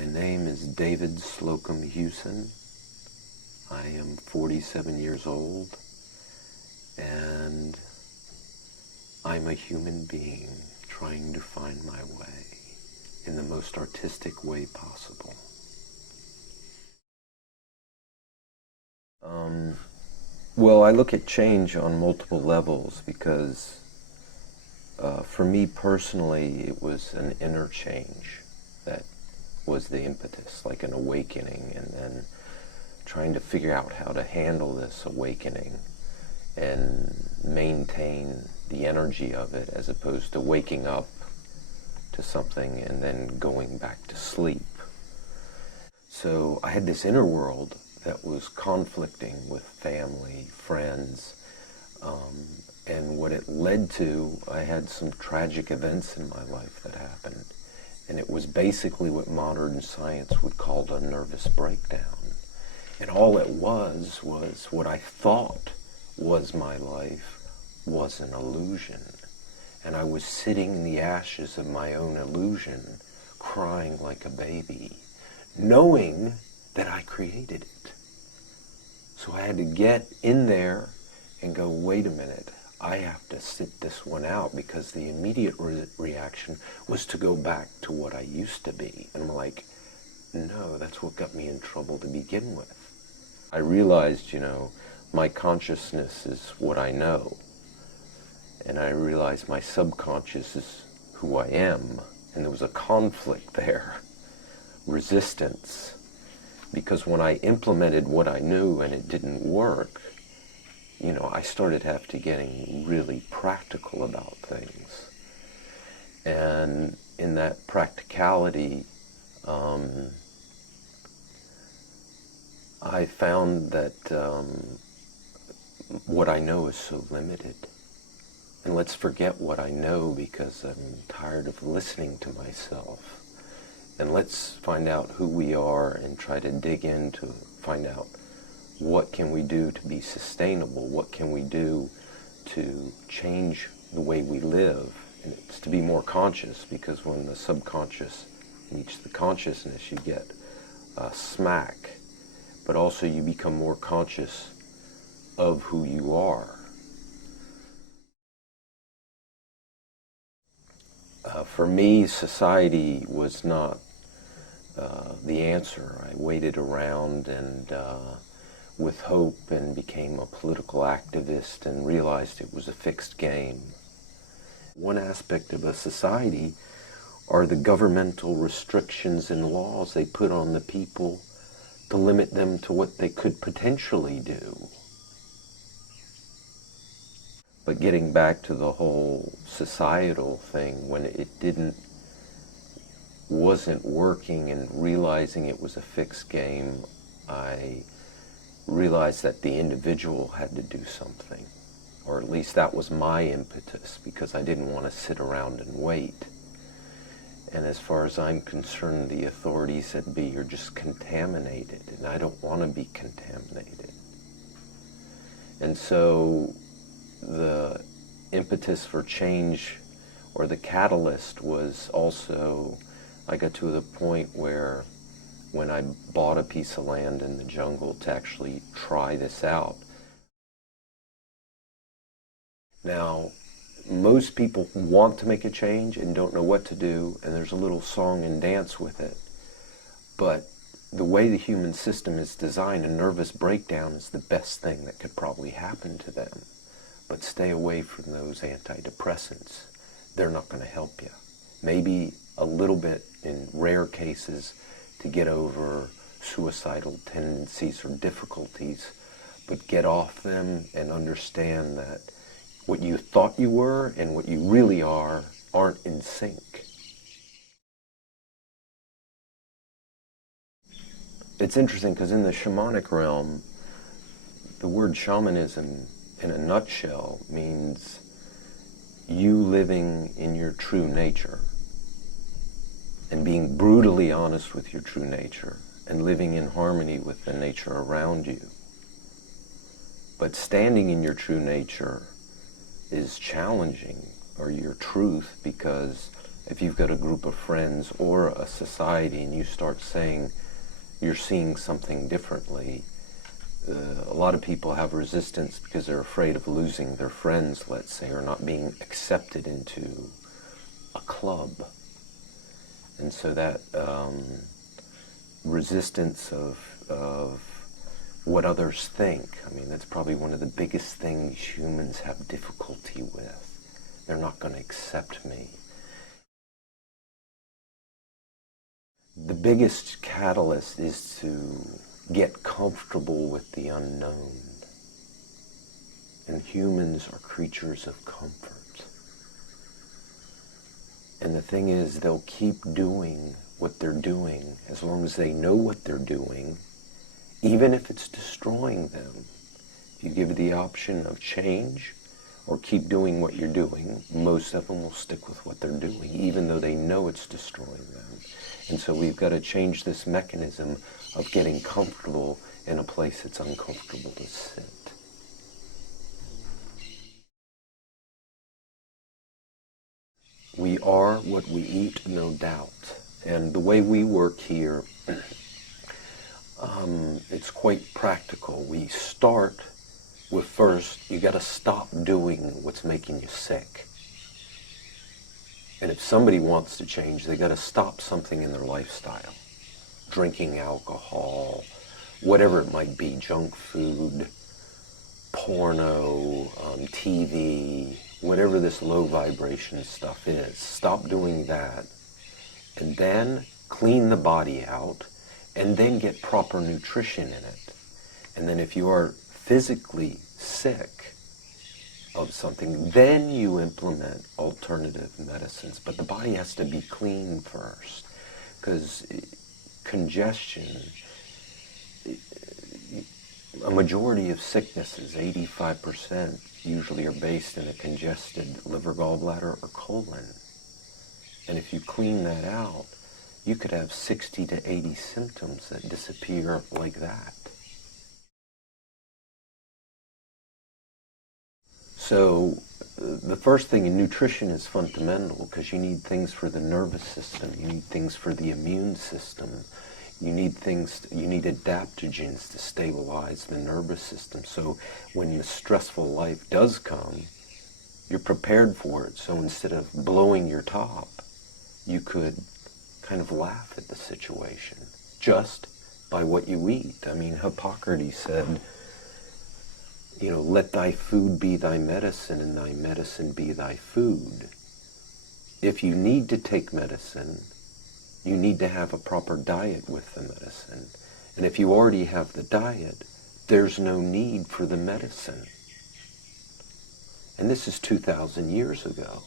My name is David Slocum Hewson. I am 47 years old, and I'm a human being trying to find my way in the most artistic way possible. Well, I look at change on multiple levels because for me personally, it was an inner change that was the impetus, like an awakening, and then trying to figure out how to handle this awakening and maintain the energy of it as opposed to waking up to something and then going back to sleep. So I had this inner world that was conflicting with family, friends, and what it led to, I had some tragic events in my life that happened. And it was basically what modern science would call a nervous breakdown. And all it was what I thought was my life was an illusion. And I was sitting in the ashes of my own illusion, crying like a baby, knowing that I created it. So I had to get in there and go, wait a minute, I have to sit this one out, because the immediate reaction was to go back to what I used to be. And I'm like, no, that's what got me in trouble to begin with. I realized, my consciousness is what I know. And I realized my subconscious is who I am. And there was a conflict there, resistance. Because when I implemented what I knew and it didn't work, I started getting really practical about things. And in that practicality, I found that what I know is so limited. And let's forget what I know, because I'm tired of listening to myself. And let's find out who we are and try to dig in to find out what can we do to be sustainable, what can we do to change the way we live. And it's to be more conscious, because when the subconscious meets the consciousness, you get a smack. But also you become more conscious of who you are. For me, society was not the answer. I waited around and with hope, and became a political activist and realized it was a fixed game. One aspect of a society are the governmental restrictions and laws they put on the people to limit them to what they could potentially do. But getting back to the whole societal thing, when it wasn't working and realizing it was a fixed game, I realized that the individual had to do something. Or at least that was my impetus, because I didn't want to sit around and wait. And as far as I'm concerned, the authorities said, you're just contaminated, and I don't want to be contaminated. And so the impetus for change, or the catalyst, was also, I got to the point where when I bought a piece of land in the jungle to actually try this out. Now, most people want to make a change and don't know what to do, and there's a little song and dance with it. But the way the human system is designed, a nervous breakdown is the best thing that could probably happen to them. But stay away from those antidepressants. They're not going to help you. Maybe a little bit in rare cases to get over suicidal tendencies or difficulties, but get off them and understand that what you thought you were and what you really are aren't in sync. It's interesting because in the shamanic realm, the word shamanism in a nutshell means you living in your true nature and being brutally honest with your true nature and living in harmony with the nature around you. But standing in your true nature is challenging, or your truth, because if you've got a group of friends or a society and you start saying you're seeing something differently, a lot of people have resistance because they're afraid of losing their friends, let's say, or not being accepted into a club. And so that resistance of what others think, I mean, that's probably one of the biggest things humans have difficulty with. They're not going to accept me. The biggest catalyst is to get comfortable with the unknown. And humans are creatures of comfort. And the thing is, they'll keep doing what they're doing as long as they know what they're doing, even if it's destroying them. If you give the option of change or keep doing what you're doing, most of them will stick with what they're doing, even though they know it's destroying them. And so we've got to change this mechanism of getting comfortable in a place that's uncomfortable to sit. We are what we eat, no doubt. And the way we work here, it's quite practical. We start with first, you got to stop doing what's making you sick. And if somebody wants to change, they got to stop something in their lifestyle. Drinking alcohol, whatever it might be, junk food, porno, TV, whatever this low vibration stuff is. Stop doing that. And then clean the body out, and then get proper nutrition in it. And then if you are physically sick of something, then you implement alternative medicines. But the body has to be clean first, because congestion, a majority of sicknesses, 85%, usually are based in a congested liver, gallbladder, or colon. And if you clean that out, you could have 60 to 80 symptoms that disappear like that. So the first thing in nutrition is fundamental, because you need things for the nervous system, you need things for the immune system, you need adaptogens to stabilize the nervous system. So when the stressful life does come, you're prepared for it. So instead of blowing your top, you could kind of laugh at the situation just by what you eat. I mean, Hippocrates said, you know, let thy food be thy medicine and thy medicine be thy food. If you need to take medicine, you need to have a proper diet with the medicine. And if you already have the diet, there's no need for the medicine. And this is 2,000 years ago.